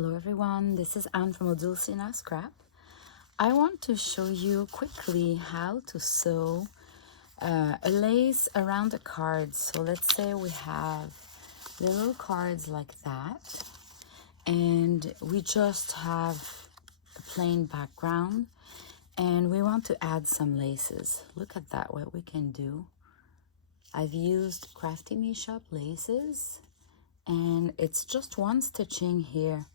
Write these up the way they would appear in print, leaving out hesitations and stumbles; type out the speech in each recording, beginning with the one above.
Hello everyone, this is Anne from Odulcina Scrap. I want to show you quickly how to sew a lace around a card. So let's say we have little cards like that and we just have a plain background and we want to add some laces. Look at that, what we can do. I've used Crafty Me Shop laces and it's just one stitching here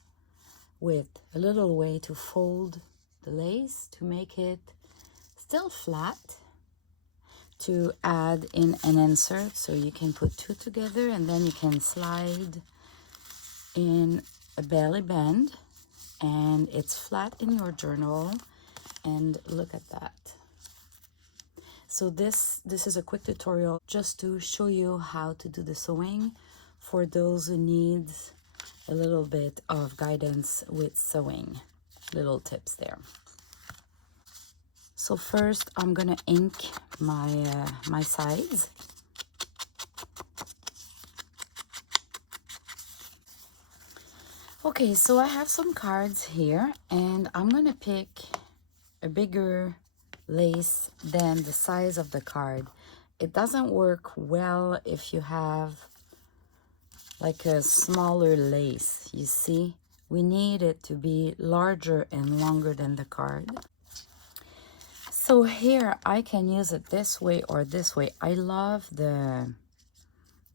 with a little way to fold the lace to make it still flat, to add in an insert so you can put two together and then you can slide in a belly band and it's flat in your journal. And look at that. So this is a quick tutorial just to show you how to do the sewing for those who need a little bit of guidance with sewing. Little tips there. So first I'm gonna ink my sides. Okay, so I have some cards here and I'm gonna pick a bigger lace than the size of the card. It doesn't work well if you have like a smaller lace. You see, we need it to be larger and longer than the card. So here I can use it this way or this way. I love the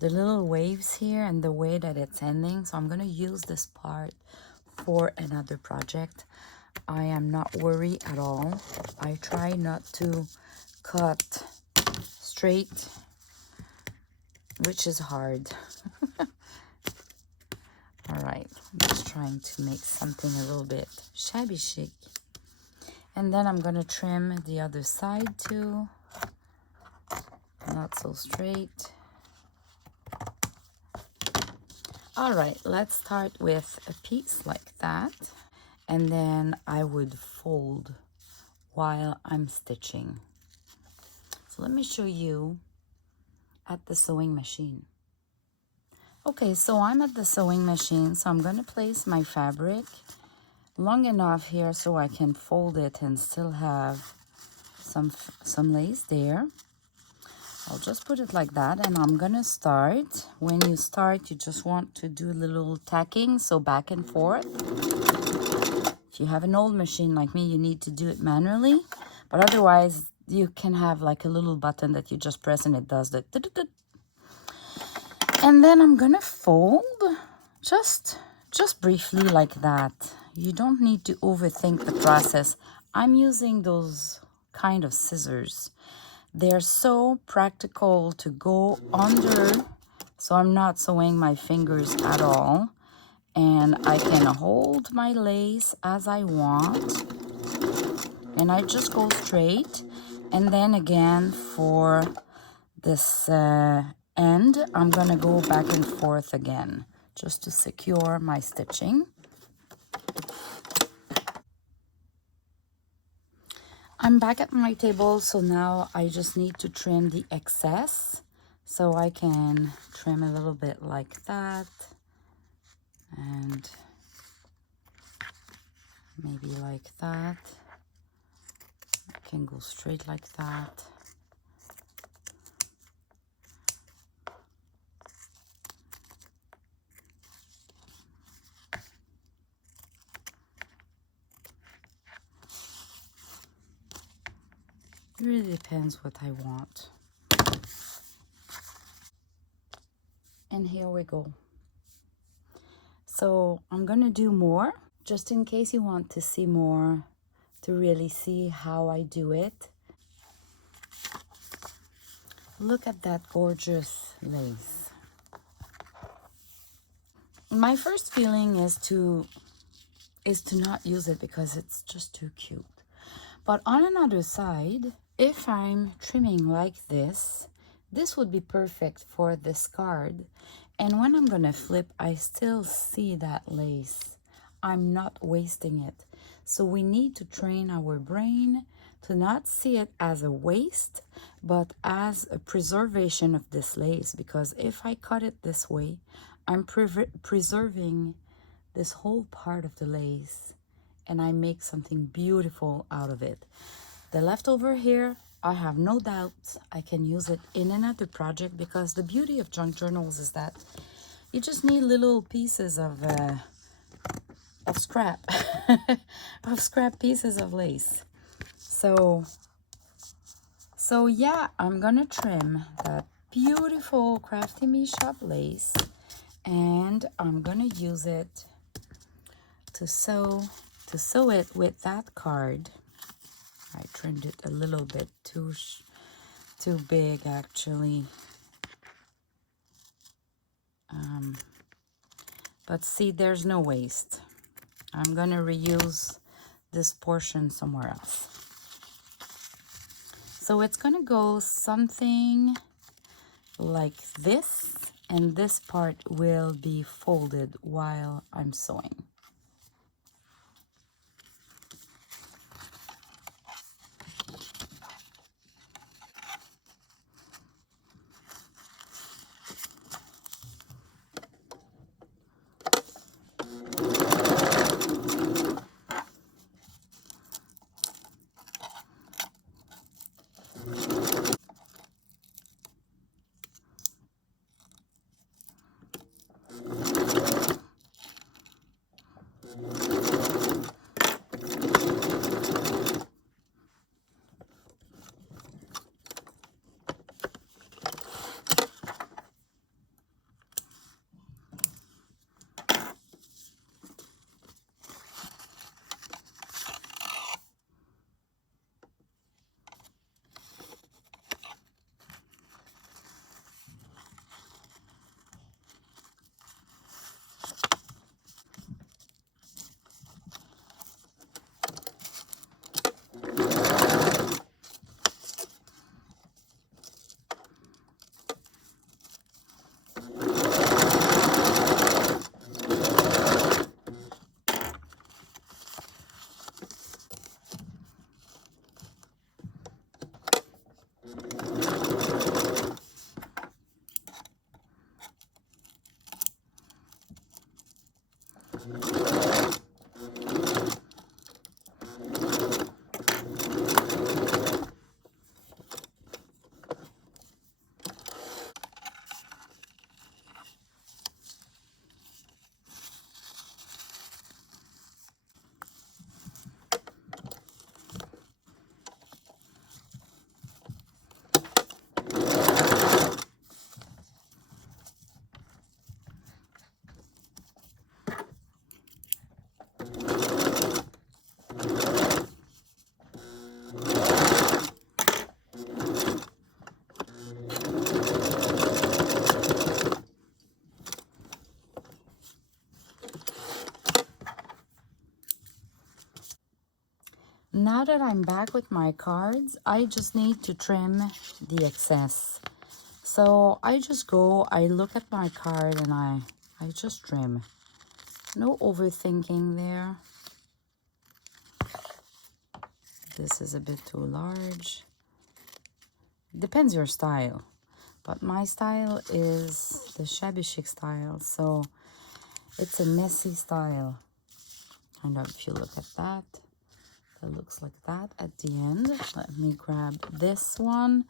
little waves here and the way that it's ending, so I'm going to use this part for another project. I am not worried at all. I try not to cut straight, which is hard. All right, I'm just trying to make something a little bit shabby chic. And then I'm gonna trim the other side too. Not so straight. All right, let's start with a piece like that. And then I would fold while I'm stitching. So let me show you at the sewing machine. Okay, so I'm at the sewing machine, so I'm going to place my fabric long enough here so I can fold it and still have some lace there. I'll just put it like that and I'm going to start. When you start, you just want to do a little tacking, so back and forth. If you have an old machine like me, you need to do it manually, but otherwise you can have like a little button that you just press and it does the and then I'm gonna fold just briefly like that. You don't need to overthink the process. I'm using those kind of scissors. They're so practical to go under, so I'm not sewing my fingers at all. And I can hold my lace as I want. And I just go straight. And then again for this end, I'm gonna go back and forth again just to secure my stitching. I'm back at my table, so now I just need to trim the excess. So I can trim a little bit like that. And maybe like that. I can go straight like that. It really depends what I want. And here we go. So I'm gonna do more, just in case you want to see more, to really see how I do it. Look at that gorgeous lace. My first feeling is to not use it because it's just too cute. But on another side, if I'm trimming like this, this would be perfect for this card. And when I'm gonna flip, I still see that lace. I'm not wasting it. So we need to train our brain to not see it as a waste, but as a preservation of this lace. Because if I cut it this way, I'm preserving this whole part of the lace and I make something beautiful out of it. The leftover here, I have no doubt I can use it in another project, because the beauty of junk journals is that you just need little pieces of scrap, of scrap pieces of lace. So yeah, I'm gonna trim that beautiful Crafty Me Shop lace, and I'm gonna use it to sew it with that card. I trimmed it a little bit too big, actually. But see, there's no waste. I'm gonna reuse this portion somewhere else. So it's gonna go something like this, and this part will be folded while I'm sewing. Now that I'm back with my cards, I just need to trim the excess. So I just go, I look at my card, and I just trim. No overthinking there. This is a bit too large. Depends your style. But my style is the shabby chic style, so it's a messy style. And if you look at that, it looks like that at the end. Let me grab this one.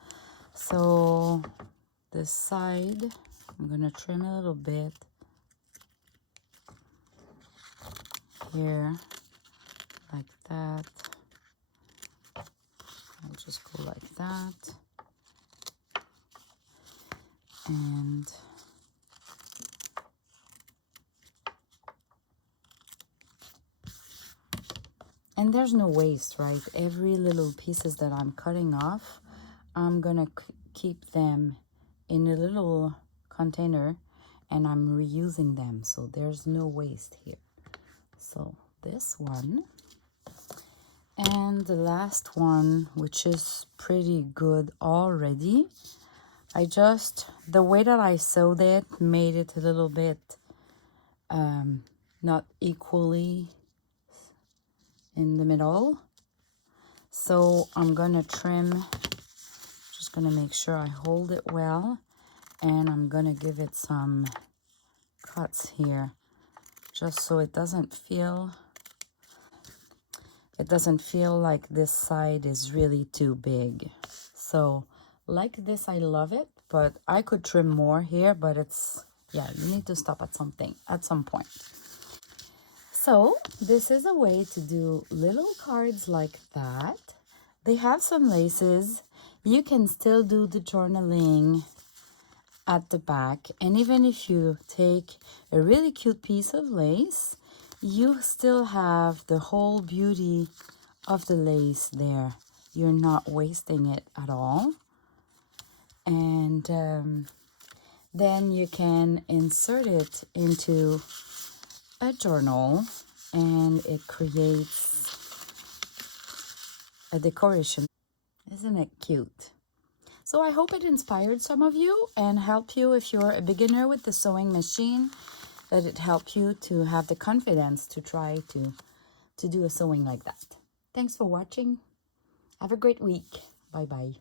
So this side, I'm gonna trim a little bit here, like that. I'll just go like that. And there's no waste, right? Every little pieces that I'm cutting off, I'm gonna keep them in a little container, and I'm reusing them, so there's no waste here. So this one, and the last one, which is pretty good already. The way that I sewed it made it a little bit not equally in the middle. So I'm gonna trim, just gonna make sure I hold it well, and I'm gonna give it some cuts here just so it doesn't feel like this side is really too big. So like this, I love it, but I could trim more here, but it's, yeah, you need to stop at some point. So this is a way to do little cards like that. They have some laces. You can still do the journaling at the back, and even if you take a really cute piece of lace, you still have the whole beauty of the lace there. You're not wasting it at all. And then you can insert it into a journal, and it creates a decoration. Isn't it cute? So I hope it inspired some of you and helped you if you're a beginner with the sewing machine, that it helped you to have the confidence to try to do a sewing like that. Thanks for watching. Have a great week. Bye-bye.